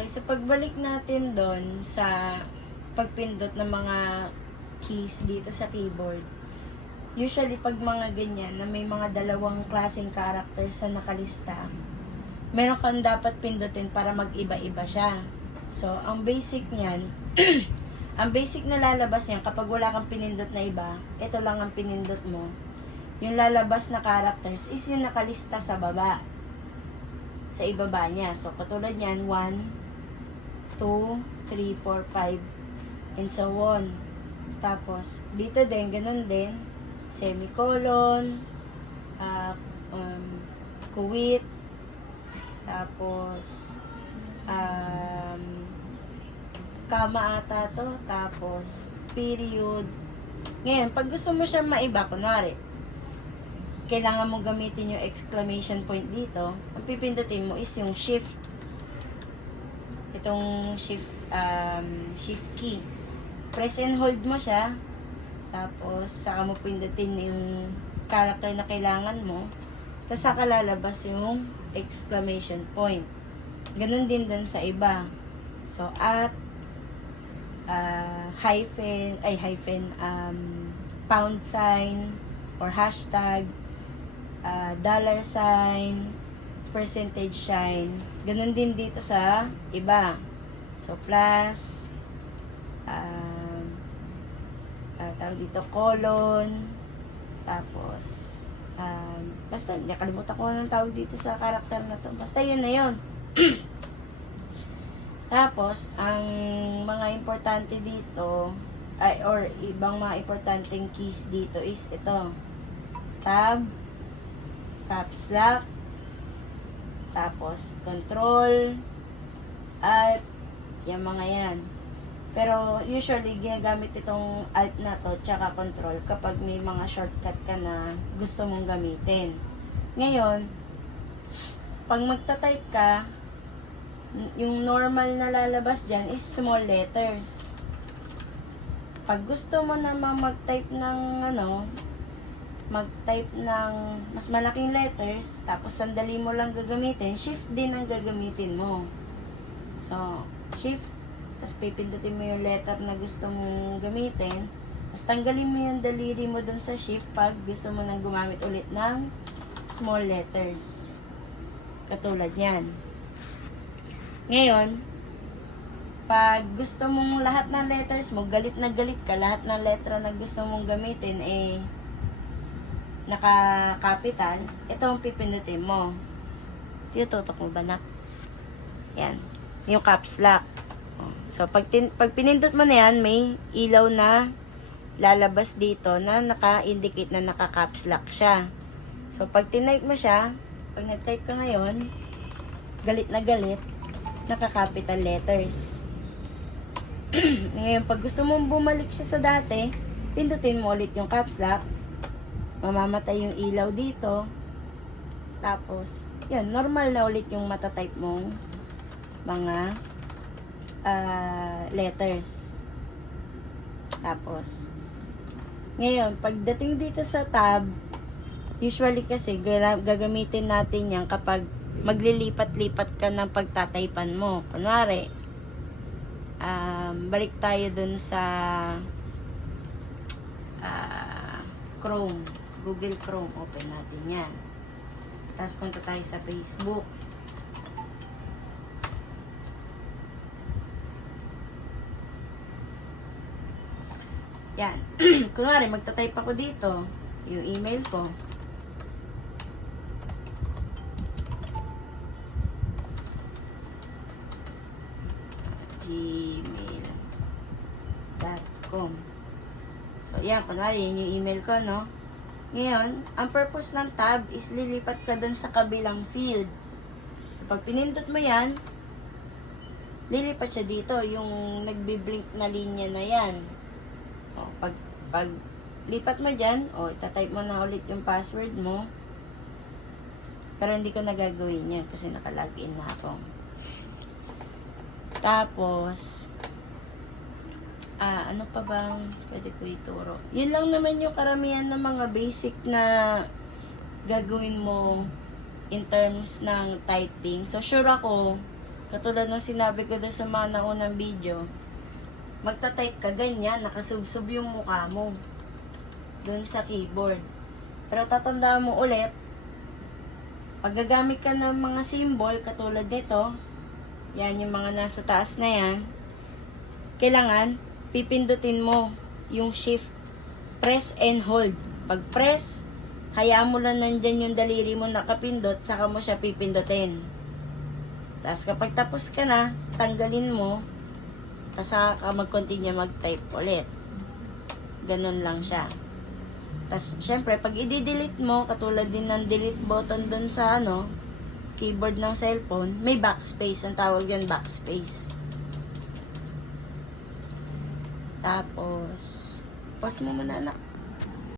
Okay, so pagbalik natin doon sa pagpindot ng mga keys dito sa keyboard, usually pag mga ganyan na may mga dalawang klaseng characters na nakalista, meron kang dapat pindutin para mag-iba-iba siya. So, ang basic niyan, ang basic na lalabas niyan kapag wala kang pinindot na iba, ito lang ang pinindot mo. Yung lalabas na characters is yung nakalista sa baba. Sa ibaba niya. So, katulad niyan, 1, 2, 3, 4, 5, and so on. Tapos, dito din, ganun din, semicolon, quit, tapos, comma ata to, tapos, period. Ngayon, pag gusto mo siya maiba, kunwari, kailangan mo gamitin yung exclamation point dito, ang pipindutin mo is yung shift. Itong shift key. Press and hold mo siya, tapos saka mo pindutin yung character na kailangan mo, tapos saka lalabas yung exclamation point. Ganun din dun sa iba. So, at pound sign or hashtag, dollar sign, percentage sign. Ganun din dito sa iba. So, plus, tawag dito, colon, tapos, basta, nakalimutan ko anong tawag dito sa karakter na to. Basta yun na yun. Tapos, ang mga importante dito, or ibang mga importanteng keys dito is ito. Tab, caps lock, tapos control, alt, yung mga yan. Pero usually ginagamit itong alt na to tsaka control kapag may mga shortcut ka na gusto mong gamitin. Ngayon, pag magta-type ka, yung normal na lalabas dyan is small letters. Pag gusto mo naman mag-type ng mag-type ng mas malaking letters, tapos sandali mo lang gagamitin, shift din ang gagamitin mo. So, shift, tapos pipindutin mo yung letter na gusto mong gamitin, tapos tanggalin mo yung daliri mo dun sa shift pag gusto mo nang gumamit ulit ng small letters. Katulad yan. Ngayon, pag gusto mong lahat ng letters mo, galit na galit ka, lahat ng letra na gusto mong gamitin, naka-capital, ito ang pipindutin mo. Tinututok mo ba na? Yan. Yung caps lock. So, pag pinindot mo na yan, may ilaw na lalabas dito na naka-indicate na naka-caps lock siya. So, pag tinype mo siya, pag nag-type ka ngayon, galit na galit, naka-capital letters. Ngayon, pag gusto mong bumalik siya sa dati, pindutin mo ulit yung caps lock, mamamatay yung ilaw dito, tapos, yun, normal na ulit yung matatype mong mga letters. Tapos, ngayon, pagdating dito sa tab, usually kasi gagamitin natin yan kapag maglilipat-lipat ka ng pagtataypan mo. Kunwari, balik tayo dun sa Chrome, Google Chrome, open natin yan. Tapos punta tayo sa Facebook. Yan. Kunwari, magta-type ako dito, yung email ko. gmail.com. So, yan. Kunwari, yun yung email ko, no? Ngayon, ang purpose ng tab is lilipat ka dun sa kabilang field. So, pag pinindot mo yan, lilipat siya dito, yung nagbi-blink na linya na yan. O, pag lipat mo dyan, itatype mo na ulit yung password mo. Pero hindi ko nagagawin yan kasi nakalagin na ako. Tapos, ano pa bang pwede ko ituro? Yun lang naman yung karamihan ng mga basic na gagawin mo in terms ng typing. So, sure ako, Katulad ng sinabi ko doon sa mga naunang video, magta-type ka ganyan, nakasubsob yung mukha mo doon sa keyboard. Pero tatandaan mo ulit, pag gagamit ka ng mga symbol katulad nito, yan yung mga nasa taas na yan, kailangan pipindutin mo yung shift, press and hold. Pag press, hayaan mo lang nandyan yung daliri mo nakapindot, saka mo siya pipindutin. Tapos kapag tapos ka na, tanggalin mo, tapos saka ka mag-continue mag-type ulit. Ganun lang siya. Tapos, syempre, pag i-delete mo, katulad din ng delete button dun sa keyboard ng cellphone, may backspace. Ang tawag yan, backspace. Tapos, pause mo muna anak.